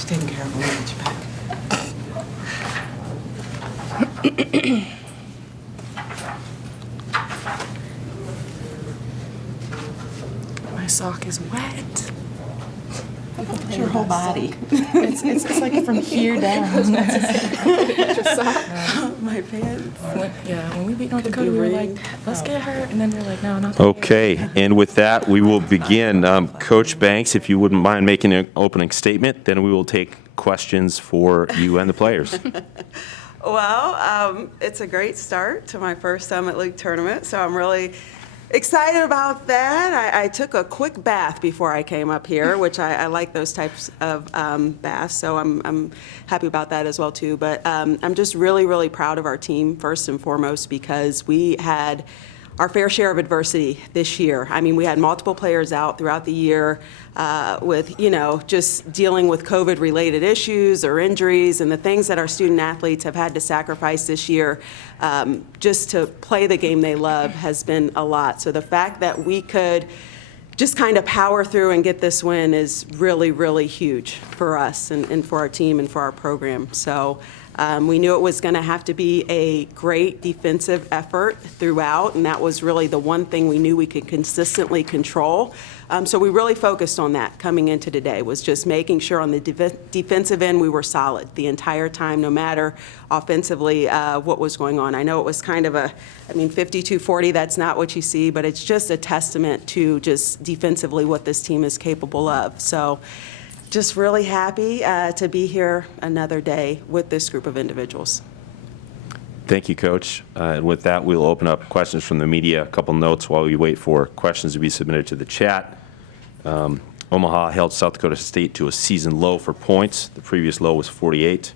She's taking care of me. Get you back. My sock is wet. It's your whole body. It's like from here down. Your sock. My pants. When we beat North Dakota, we were like, let's get her. And then we're like, no, not that. Okay, and with that, we will begin. Coach Banks, if you wouldn't mind making an opening statement, then we will take questions for you and the players. Well, it's a great start to my first Summit League tournament, so I'm really excited about that. I took a quick bath before I came up here, which I like those types of baths, so I'm happy about that as well too. But I'm just really, really proud of our team first and foremost because we had our fair share of adversity this year. I mean, we had multiple players out throughout the year with, just dealing with COVID-related issues or injuries and the things that our student athletes have had to sacrifice this year just to play the game they love has been a lot. So the fact that we could just kind of power through and get this win is really, really huge for us and for our team and for our program. So we knew it was going to have to be a great defensive effort throughout, and that was really the one thing we knew we could consistently control. So we really focused on that coming into today, was just making sure on the defensive end we were solid the entire time, no matter offensively what was going on. I know it was kind of 52-40, that's not what you see, but it's just a testament to just defensively what this team is capable of. So just really happy to be here another day with this group of individuals. Thank you, Coach. And with that, we'll open up questions from the media. A couple notes while we wait for questions to be submitted to the chat. Omaha held South Dakota State to a season low for points. The previous low was 48.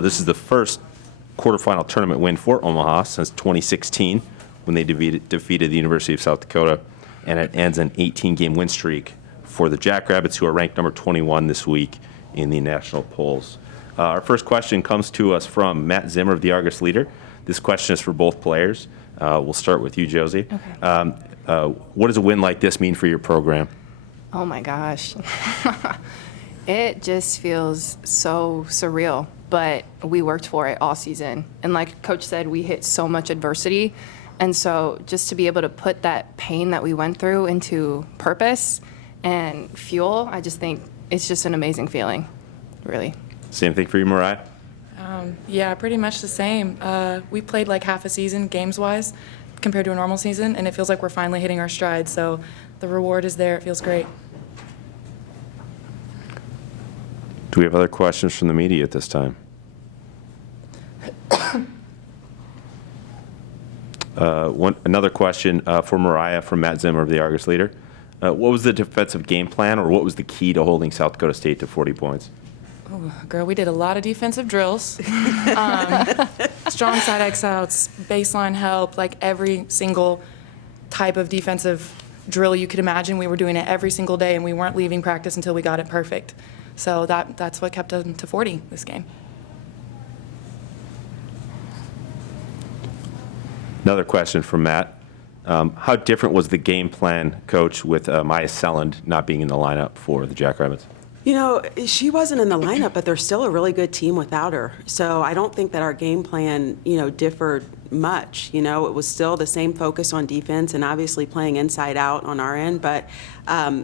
This is the first quarterfinal tournament win for Omaha since 2016 when they defeated the University of South Dakota, and it ends an 18-game win streak for the Jackrabbits, who are ranked number 21 this week in the national polls. Our first question comes to us from Matt Zimmer of the Argus Leader. This question is for both players. We'll start with you, Josie. Okay. What does a win like this mean for your program? Oh my gosh. It just feels so surreal, but we worked for it all season. And like Coach said, we hit so much adversity. And so just to be able to put that pain that we went through into purpose and fuel, I just think it's just an amazing feeling, really. Same thing for you, Mariah? Yeah, pretty much the same. We played like half a season games-wise compared to a normal season, and it feels like we're finally hitting our stride. So the reward is there. It feels great. Do we have other questions from the media at this time? Another question for Mariah from Matt Zimmer of the Argus Leader. What was the defensive game plan, or what was the key to holding South Dakota State to 40 points? Oh, girl, we did a lot of defensive drills. Strong side X-outs, baseline help, like every single type of defensive drill you could imagine. We were doing it every single day, and we weren't leaving practice until we got it perfect. So that's what kept them to 40 this game. Another question from Matt. How different was the game plan, Coach, with Maya Selland not being in the lineup for the Jackrabbits? She wasn't in the lineup, but they're still a really good team without her. So I don't think that our game plan, differed much. It was still the same focus on defense and obviously playing inside out on our end. But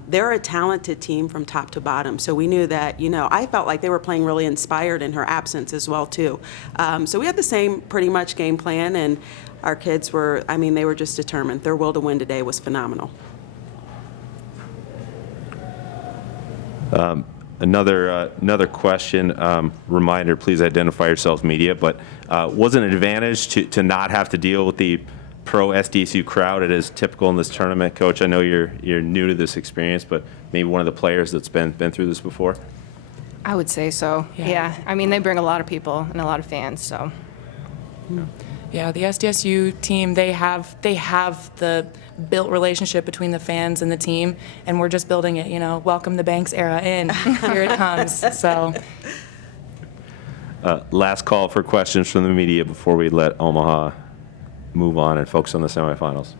they're a talented team from top to bottom. So we knew that, I felt like they were playing really inspired in her absence as well, too. So we had the same pretty much game plan, and our kids were, they were just determined. Their will to win today was phenomenal. Another question, reminder, please identify yourselves, media, but was it an advantage to not have to deal with the pro SDSU crowd? It is typical in this tournament. Coach, I know you're new to this experience, but maybe one of the players that's been through this before? I would say so, yeah. They bring a lot of people and a lot of fans, so. Yeah, the SDSU team, they have the built relationship between the fans and the team, and we're just building it, welcome the Banks era in. Here it comes, so. Last call for questions from the media before we let Omaha move on and focus on the semifinals.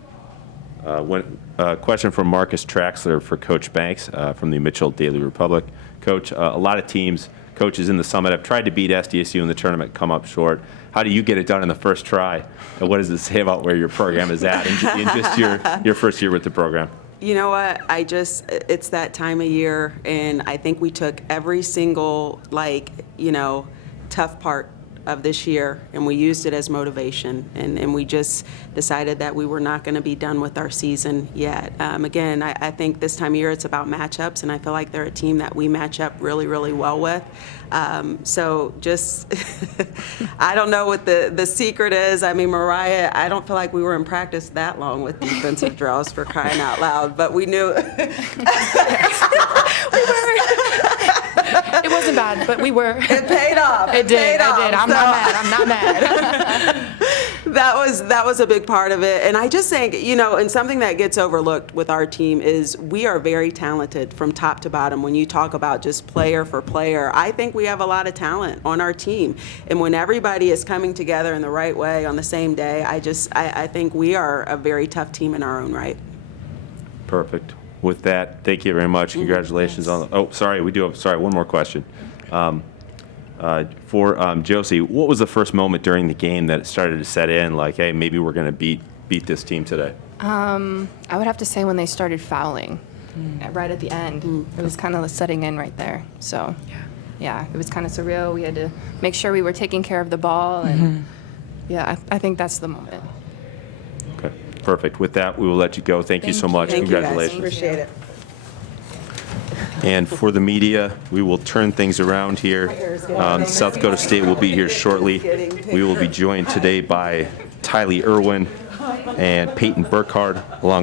Question from Marcus Traxler for Coach Banks from the Mitchell Daily Republic. Coach, a lot of teams coaches in the Summit have tried to beat SDSU in the tournament, come up short. How do you get it done in the first try? And what does it say about where your program is at in just your first year with the program? You know what? It's that time of year, and I think we took every single, tough part of this year, and we used it as motivation, and we just decided that we were not going to be done with our season yet. Again, I think this time of year it's about matchups, and I feel like they're a team that we match up really, really well with. So just, I don't know what the secret is. I mean, Mariah, I don't feel like we were in practice that long with defensive drills, for crying out loud, but we knew. It wasn't bad, but we were. It paid off. It did. paid off. I'm So- not mad. I'm not mad. That was a big part of it. And I just think, and something that gets overlooked with our team is we are very talented from top to bottom. When you talk about just player for player, I think we have a lot of talent on our team. And when everybody is coming together in the right way on the same day, I think we are a very tough team in our own right. Perfect. With that, thank you very much. Congratulations on the, one more question. For Josie, what was the first moment during the game that it started to set in, like, hey, maybe we're going to beat this team today? I would have to say when they started fouling, right at the end. It was kind of setting in right there. So, yeah, it was kind of surreal. We had to make sure we were taking care of the ball, and I think that's the moment. Okay, perfect. With that, we will let you go. Thank you so much. Thank you, guys. Congratulations. Appreciate it. And for the media, we will turn things around here. South Dakota State will be here shortly. We will be joined today by Tylee Irwin and Peyton Burkhardt, along with